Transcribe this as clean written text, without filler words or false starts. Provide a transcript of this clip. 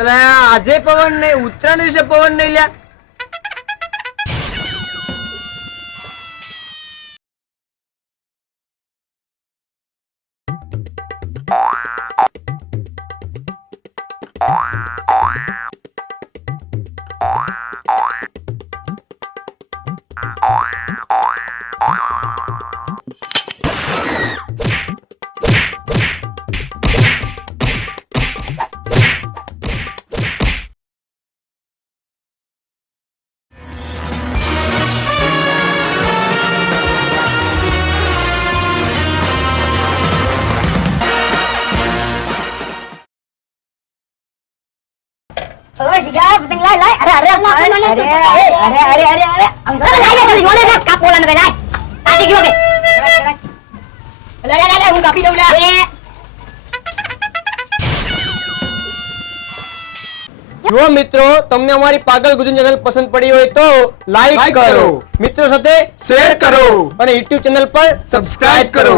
અરે આજે પવન નહીં, ઉત્તરાયણ દિવસે પવન નહીં લ્યા. ઓય જીગા પતંગ લાય લાય. અરે લાય ને જલ્દી ઓને કાપ પોલા ને લાય. આજી ગયો બે. લાય હું કાપી દઉં લા. જો મિત્રો, તમને અમારી પાગલ ગુજન ચેનલ પસંદ પડી હોય તો લાઈક કરો, મિત્રો સાથે શેર કરો અને YouTube ચેનલ પર સબસ્ક્રાઇબ કરો.